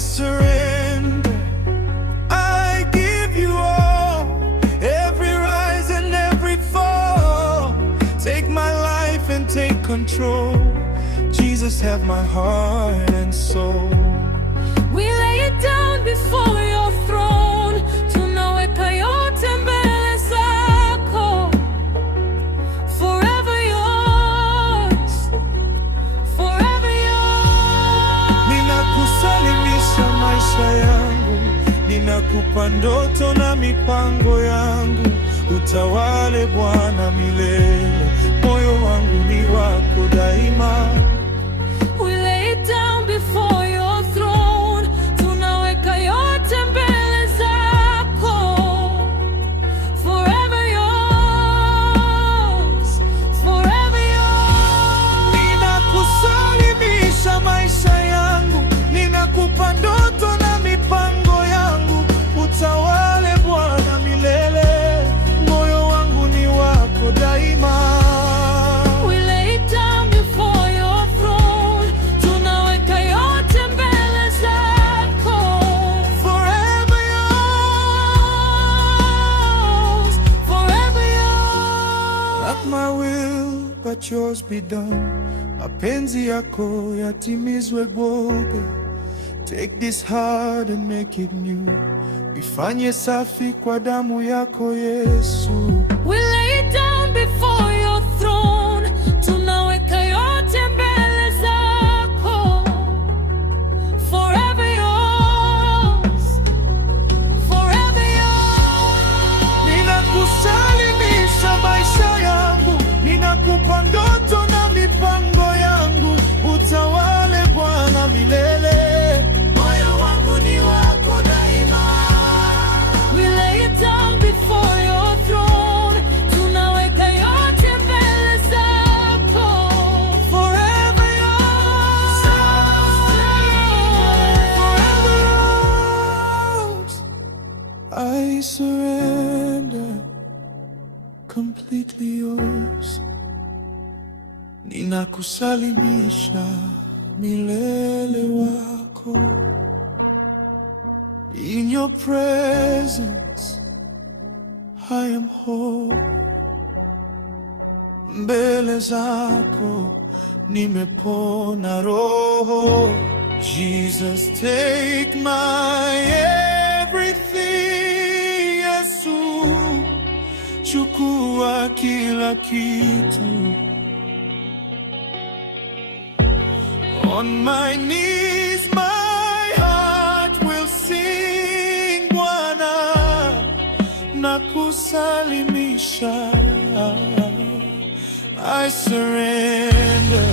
surrender, I give you all, every rise and every fall. Take my life and take control. Jesus, have my heart and soul. We lay it down before your throne, tunaweka yote mbele zako. Forever yours, forever yours. Ninakusalimisha maisha yangu, ninakupa ndoto na mipango yangu. Utawale Bwana milele, moyo wangu ni wako daima. We lay it down before your throne, tunaweka yote mbele zako. Forever yours, forever yours. Ninakusalimisha maisha yangu, ninakupa ndoto na mipango yangu. Utawale Bwana milele, moyo wangu ni wako daima. We lay it down before your throne, tunaweka yote mbele zako. Forever yours, Forever yours. not my will but yours be done. Mapenzi yako yatimizwe Bwana. Take this heart and make it new. Ifanye safi kwa damu yako Yesu. We lay it down before your throne, tunaweka yote mbele zako. Forever yours, forever yours. Ninakusalimisha maisha yangu, ninakupa ndoto na mipango yangu. Utawale Bwana milele, moyo wangu ni wako daima. We lay it down before your throne, tunaweka yote mbele zako. Forever yours, forever yours. I surrender, completely yours. Ninakusalimisha milele wako. In your presence I am whole. Mbele zako nimepona roho. Jesus, take my everything. Yesu, chukua kila kitu. On my knees my heart will sing. Bwana, nakusalimisha. I surrender.